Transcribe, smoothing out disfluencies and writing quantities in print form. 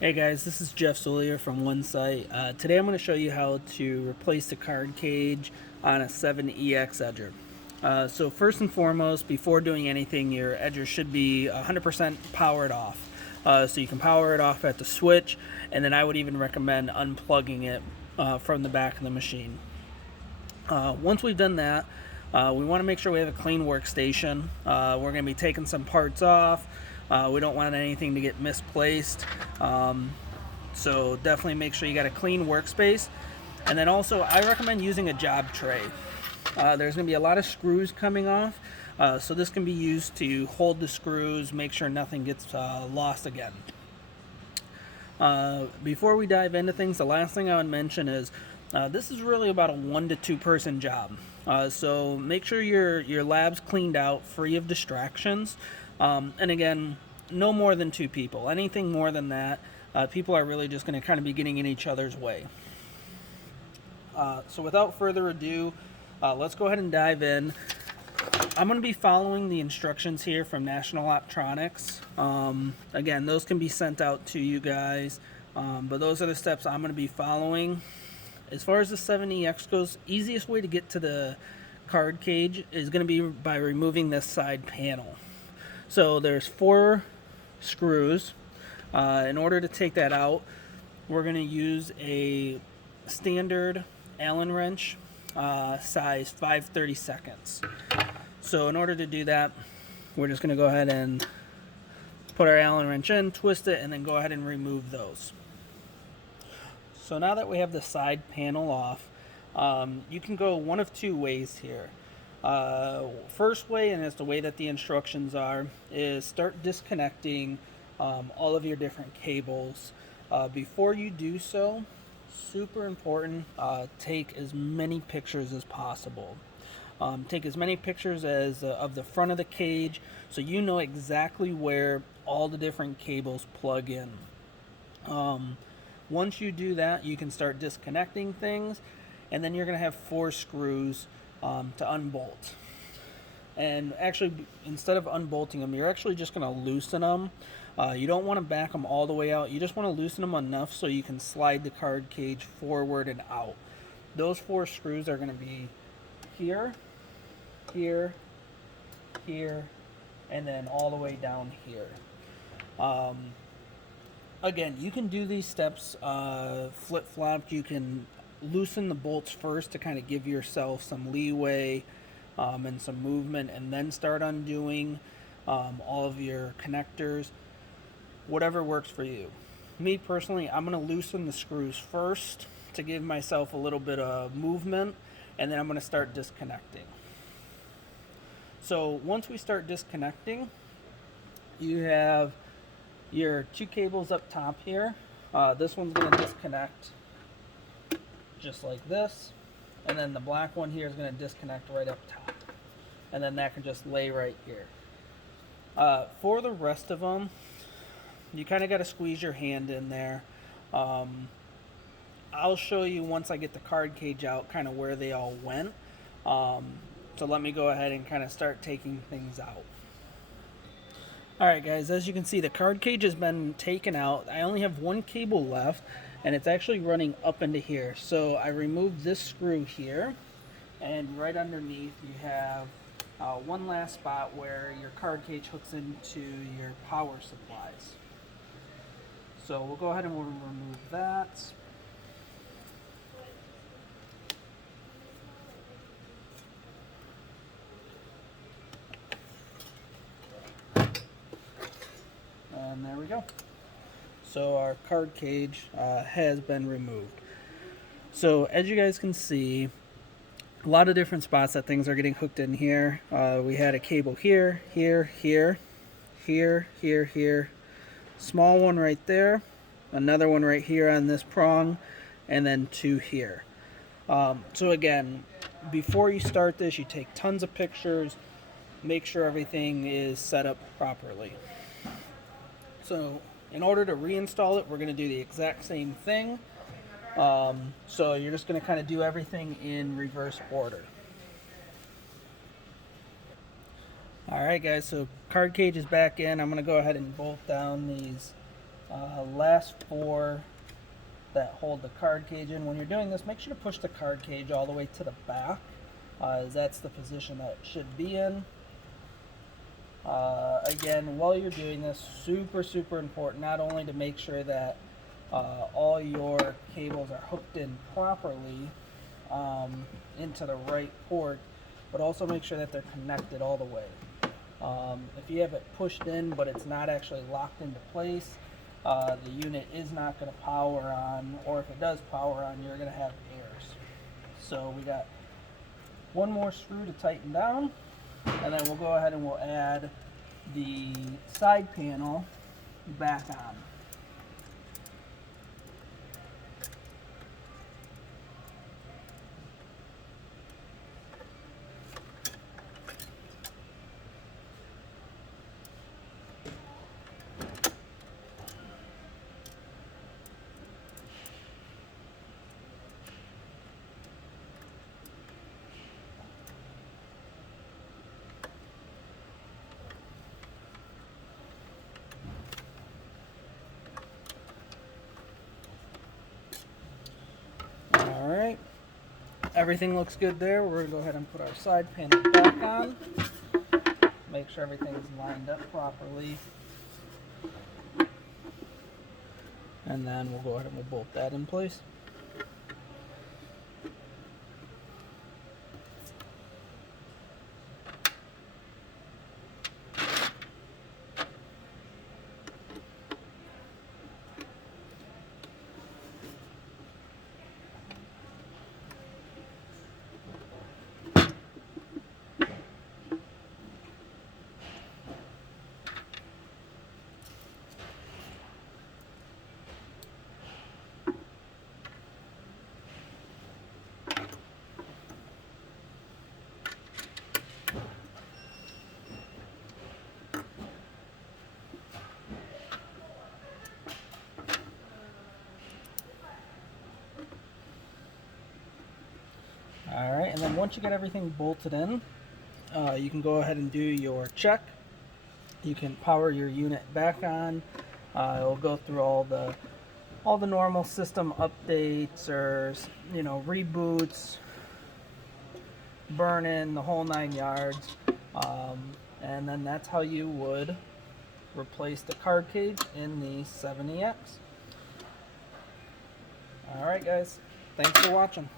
Hey guys, this is Jeff Solier from OneSight. Today I'm going to show you how to replace the card cage on a 7EX edger. So first and foremost, before doing anything, your edger should be 100% powered off. So you can power it off at the switch, and then I would even recommend unplugging it from the back of the machine. Once we've done that, we want to make sure we have a clean workstation. We're going to be taking some parts off. We don't want anything to get misplaced. So definitely make sure you got a clean workspace. And then also, I recommend using a job tray. There's going to be a lot of screws coming off. So this can be used to hold the screws, make sure nothing gets lost again. Before we dive into things, the last thing I would mention is this is really about a 1 to 2 person job. So make sure your lab's cleaned out, free of distractions, and again, no more than 2 people. Anything more than that, people are really just going to kind of be getting in each other's way. So without further ado, let's go ahead and dive in. I'm going to be following the instructions here from National Optronics. Again, those can be sent out to you guys, but those are the steps I'm going to be following. As far as the 7EX goes, easiest way to get to the card cage is going to be by removing this side panel. So there's 4 screws. In order to take that out, we're going to use a standard Allen wrench, size 5/32. So in order to do that, we're just going to go ahead and put our Allen wrench in, twist it, and then go ahead and remove those. So now that we have the side panel off, you can go one of 2 ways here. First way, and it's the way that the instructions are, is start disconnecting all of your different cables. Before you do so, super important, take as many pictures as possible. Take as many pictures as of the front of the cage so you know exactly where all the different cables plug in. Once you do that, you can start disconnecting things, and then you're going to have 4 screws to unbolt. And actually, instead of unbolting them, you're actually just going to loosen them. You don't want to back them all the way out. You just want to loosen them enough so you can slide the card cage forward and out. Those 4 screws are going to be here, here, here, and then all the way down here. Again, you can do these steps flip-flopped. You can loosen the bolts first to kind of give yourself some leeway and some movement, and then start undoing all of your connectors. Whatever works for you. Me personally, I'm going to loosen the screws first to give myself a little bit of movement, and then I'm going to start disconnecting. So once we start disconnecting, you have your 2 cables up top here. This one's going to disconnect just like this, and then the black one here is going to disconnect right up top, and then that can just lay right here. For the rest of them, you kind of got to squeeze your hand in there. I'll show you once I get the card cage out kind of where they all went. So let me go ahead and kind of start taking things out. Alright guys, as you can see, the card cage has been taken out. I only have 1 cable left, and it's actually running up into here. So I removed this screw here, and right underneath you have one last spot where your card cage hooks into your power supplies. So we'll go ahead and we'll remove that. And there we go. So our card cage has been removed. So as you guys can see, a lot of different spots that things are getting hooked in here. We had a cable here, here, here, here, here, here. Small one right there. Another one right here on this prong. And then 2 here. So again, before you start this, you take tons of pictures. Make sure everything is set up properly. So in order to reinstall it, we're going to do the exact same thing. So you're just going to kind of do everything in reverse order. Alright guys, so card cage is back in. I'm going to go ahead and bolt down these Last four that hold the card cage in. When you're doing this, make sure to push the card cage all the way to the back, as that's the position that it should be in. Again, while you're doing this, super important, not only to make sure that all your cables are hooked in properly into the right port, but also make sure that they're connected all the way. If you have it pushed in but it's not actually locked into place, the unit is not going to power on, or if it does power on, you're going to have errors. So we got one more screw to tighten down, and then we'll go ahead and we'll add the side panel back on. Alright, everything looks good there. We're going to go ahead and put our side panel back on. Make sure everything's lined up properly. And then we'll go ahead and we'll bolt that in place. Alright, and then once you get everything bolted in, you can go ahead and do your check. You can power your unit back on. It'll go through all the normal system updates, or reboots, burn-in, the whole 9 yards. And then that's how you would replace the card cage in the 70X. Alright guys, thanks for watching.